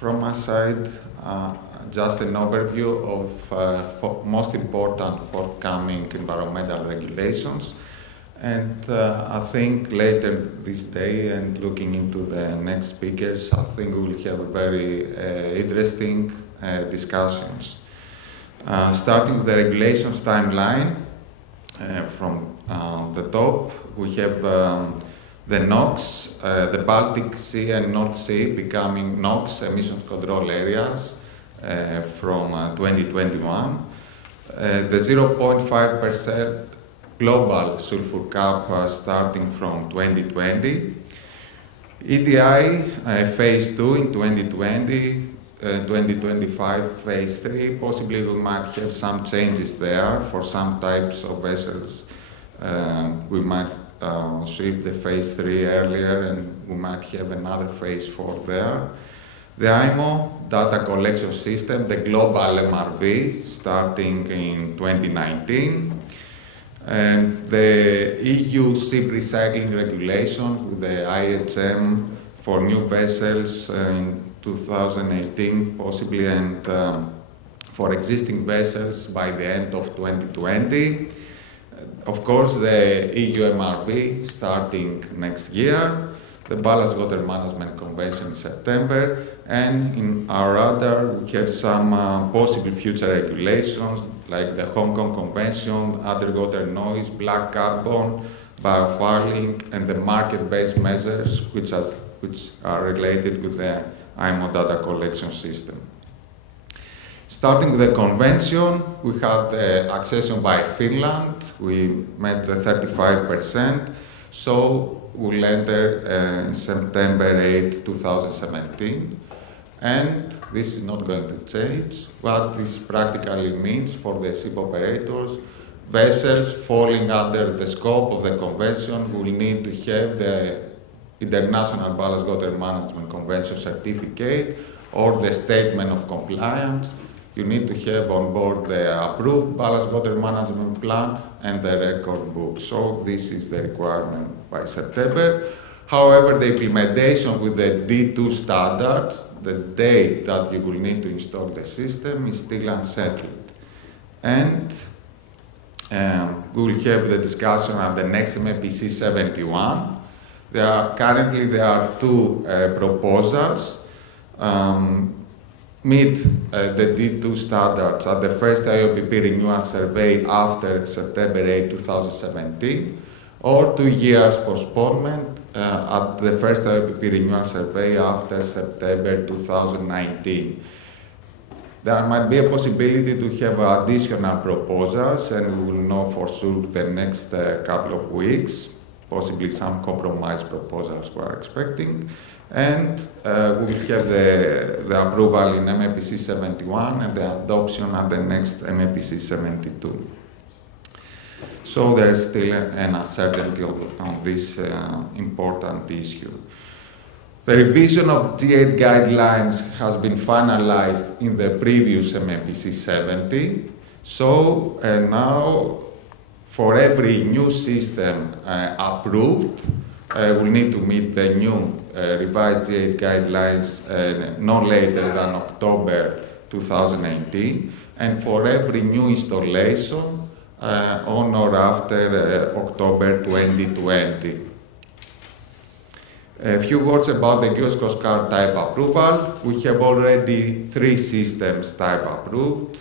from my side, just an overview of most important forthcoming environmental regulations. And I think later this day, and looking into the next speakers, I think we will have very interesting discussions. Starting with the regulations timeline, from the top, we have the NOx, the Baltic Sea and North Sea becoming NOx Emission Control Areas from 2021. The 0.5% global sulphur cap starting from 2020. EEDI phase 2 in 2020, 2025 phase 3. Possibly we might have some changes there for some types of vessels. We might shift the phase 3 earlier, and we might have another phase 4 there. The IMO data collection system, the global MRV, starting in 2019. And the EU ship recycling regulation with the IHM for new vessels in 2018 possibly, and for existing vessels by the end of 2020. Of course, the EU MRV starting next year, the Ballast Water Management Convention in September, and in our radar we have some possible future regulations like the Hong Kong Convention, underwater noise, black carbon, biofouling, and the market-based measures which are related with the IMO data collection system. Starting with the convention, we had the accession by Finland. We met the 35%, so we'll enter in September 8, 2017. And this is not going to change. What this practically means for the ship operators, vessels falling under the scope of the convention will need to have the International Ballast Water Management Convention certificate or the statement of compliance. You need to have on board the approved ballast water management plan and the record book. So this is the requirement by September. However, the implementation with the D2 standards, the date that you will need to install the system, is still unsettled. And we will have the discussion at the next MEPC 71. Currently there are two proposals. Meet the D2 standards at the first IOPP renewal survey after September 8, 2017, or 2 years postponement at the first IOPP renewal survey after September 2019. There might be a possibility to have additional proposals, and we will know for sure the next couple of weeks, possibly some compromise proposals we are expecting. And we will have the approval in MEPC 71 and the adoption at the next MEPC 72. So there is still an uncertainty on this important issue. The revision of G8 guidelines has been finalized in the previous MEPC 70. So now, for every new system approved, we need to meet the new revised G8 guidelines no later than October 2018, and for every new installation on or after October 2020. A few words about the US Coast Guard type approval. We have already 3 systems type approved,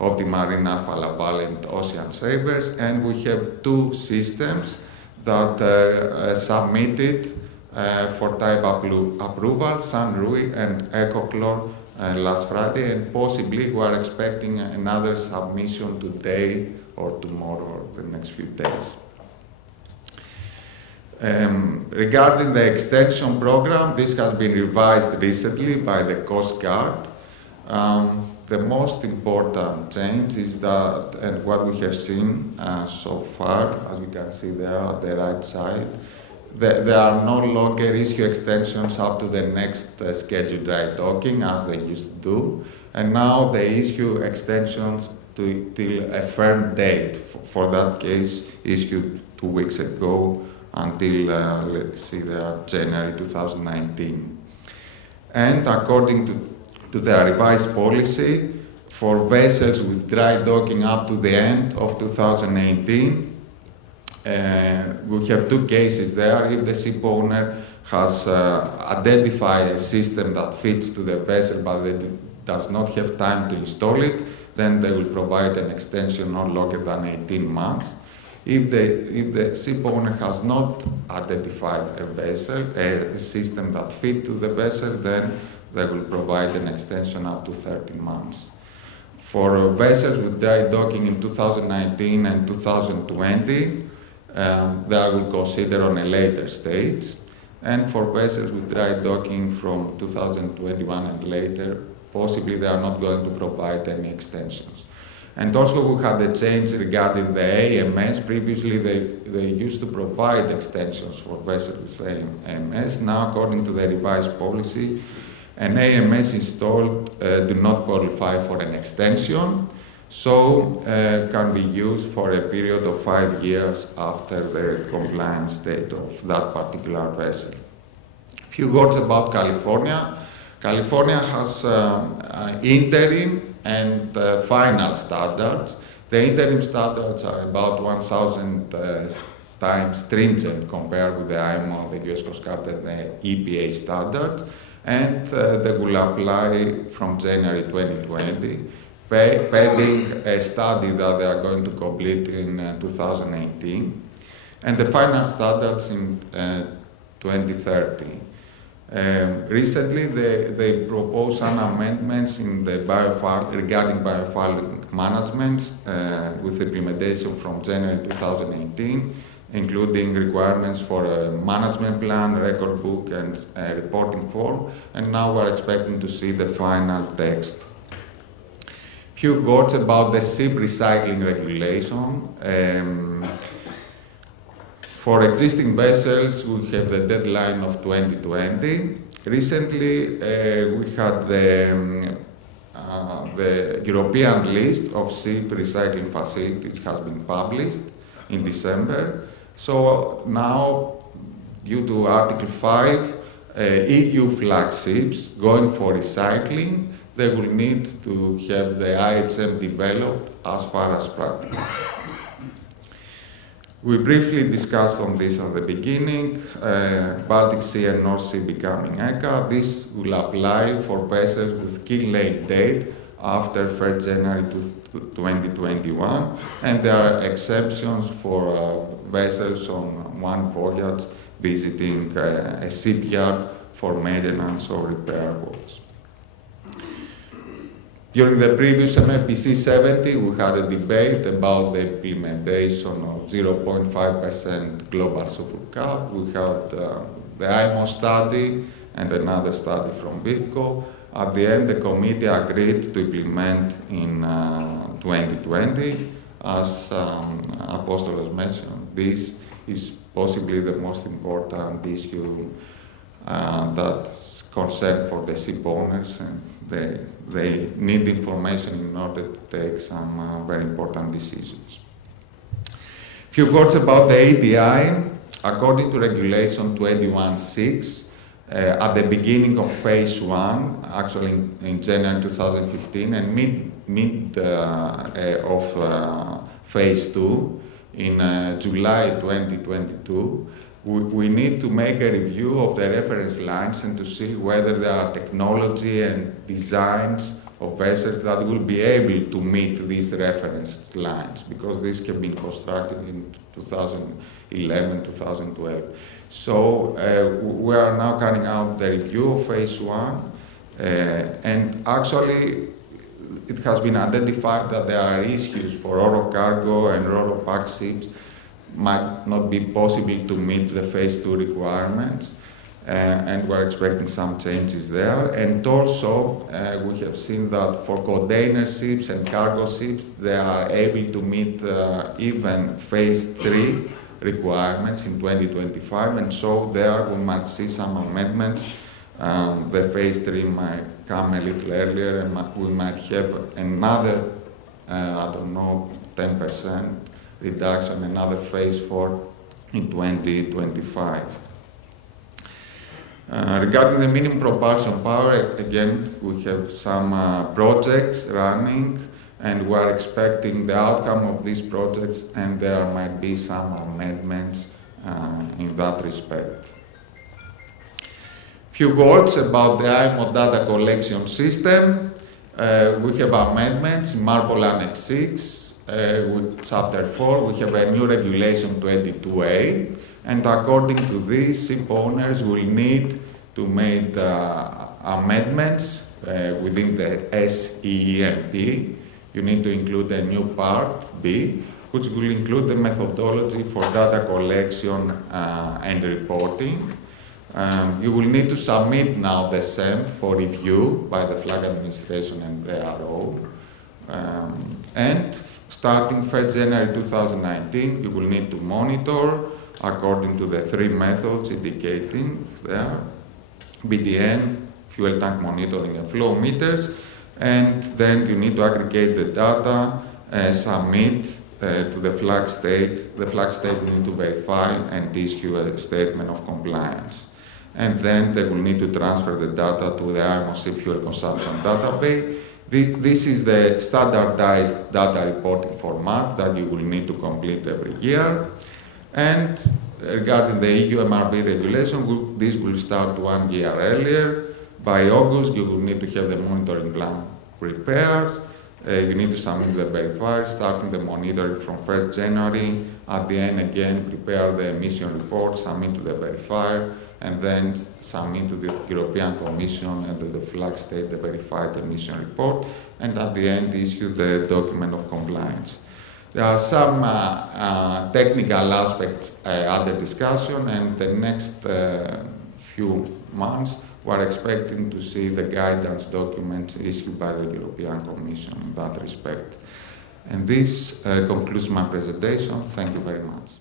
Optimarine, Alpha Laval, and Ocean Savers, and we have 2 systems that submitted for type approval, San Rui and EcoClor last Friday, and possibly we are expecting another submission today or tomorrow or the next few days. Regarding the extension program, this has been revised recently by the Coast Guard. The most important change is that, and what we have seen so far, as you can see there at the right side, there are no longer issue extensions up to the next scheduled dry docking as they used to do, and now they issue extensions till a firm date. For that case, issued 2 weeks ago until, let's see, January 2019. And according to the revised policy for vessels with dry docking up to the end of 2018. We have two cases there. If the ship owner has identified a system that fits to the vessel but they does not have time to install it, then they will provide an extension no longer than 18 months. If the ship owner has not identified a system that fits to the vessel, then they will provide an extension up to 13 months. For vessels with dry docking in 2019 and 2020, they will consider on a later stage. And for vessels with dry docking from 2021 and later, possibly they are not going to provide any extensions. And also we had a change regarding the AMS. Previously they used to provide extensions for vessels with AMS. Now, according to the revised policy, an AMS installed do not qualify for an extension, so can be used for a period of 5 years after the compliance date of that particular vessel. A few words about California. California has interim and final standards. The interim standards are about 1,000 times stringent compared with the IMO, the US Coast Guard, and the EPA standards, and they will apply from January 2020, pending a study that they are going to complete in 2018, and the final standards in 2030. Recently, they proposed some amendments in the regarding biofuel management with implementation from January 2018, including requirements for a management plan, record book, and reporting form. And now we're expecting to see the final text. Few words about the ship recycling regulation. For existing vessels, we have the deadline of 2020. Recently, we had the European list of ship recycling facilities has been published in December. So now, due to Article 5, EU flag ships going for recycling, they will need to have the IHM developed as far as practical. We briefly discussed on this at the beginning, Baltic Sea and North Sea becoming ECA. This will apply for vessels with key late date after 1st January 2021, and there are exceptions for vessels on one voyage visiting a shipyard for maintenance or repair works. During the previous MFPC 70, we had a debate about the implementation of 0.5% global sulphur cap. We had the IMO study and another study from BITCO. At the end, the committee agreed to implement in 2020. As Apostolos mentioned, this is possibly the most important issue that's concerned for the ship owners, and they need information in order to take some very important decisions. Few words about the EEDI. According to Regulation 21.6, at the beginning of Phase 1, actually in January 2015, and mid of Phase 2 in July 2022, we need to make a review of the reference lines and to see whether there are technology and designs of vessels that will be able to meet these reference lines, because these have been constructed in 2011, 2012. So we are now carrying out the review of Phase 1, and actually it has been identified that there are issues for Ro-Ro cargo and Ro-Ro pack ships might not be possible to meet the Phase 2 requirements, and we're expecting some changes there. And also, we have seen that for container ships and cargo ships, they are able to meet even Phase 3 requirements in 2025, and so there we might see some amendments. The Phase 3 might come a little earlier, and we might have another, 10% reduction, another Phase 4 in 2025. Regarding the minimum propulsion power, again, we have some projects running, and we are expecting the outcome of these projects, and there might be some amendments in that respect. Few words about the IMO data collection system. We have amendments in Marble Annex 6, with Chapter 4. We have a new regulation 22A, and according to this, ship owners will need to make amendments within the SEEMP. You need to include a new part B, which will include the methodology for data collection and reporting. You will need to submit now the SEM for review by the Flag Administration and the RO. And starting 1st January 2019, you will need to monitor according to the 3 methods indicating there: BDM, fuel tank monitoring and flow meters, and then you need to aggregate the data, submit to the flag state. The flag state will need to verify and issue a statement of compliance. And then they will need to transfer the data to the IMO ship fuel consumption database. This is the standardized data reporting format that you will need to complete every year. And regarding the EU MRV regulation, this will start 1 year earlier. By August, you will need to have the monitoring plan prepared. You need to submit the verifier, starting the monitoring from 1st January. At the end, again, prepare the emission report, submit to the verifier, and then submit to the European Commission and to the flag state the verified emission report, and at the end issue the document of compliance. There are some technical aspects under discussion, and the next few months we are expecting to see the guidance documents issued by the European Commission in that respect. And this concludes my presentation. Thank you very much.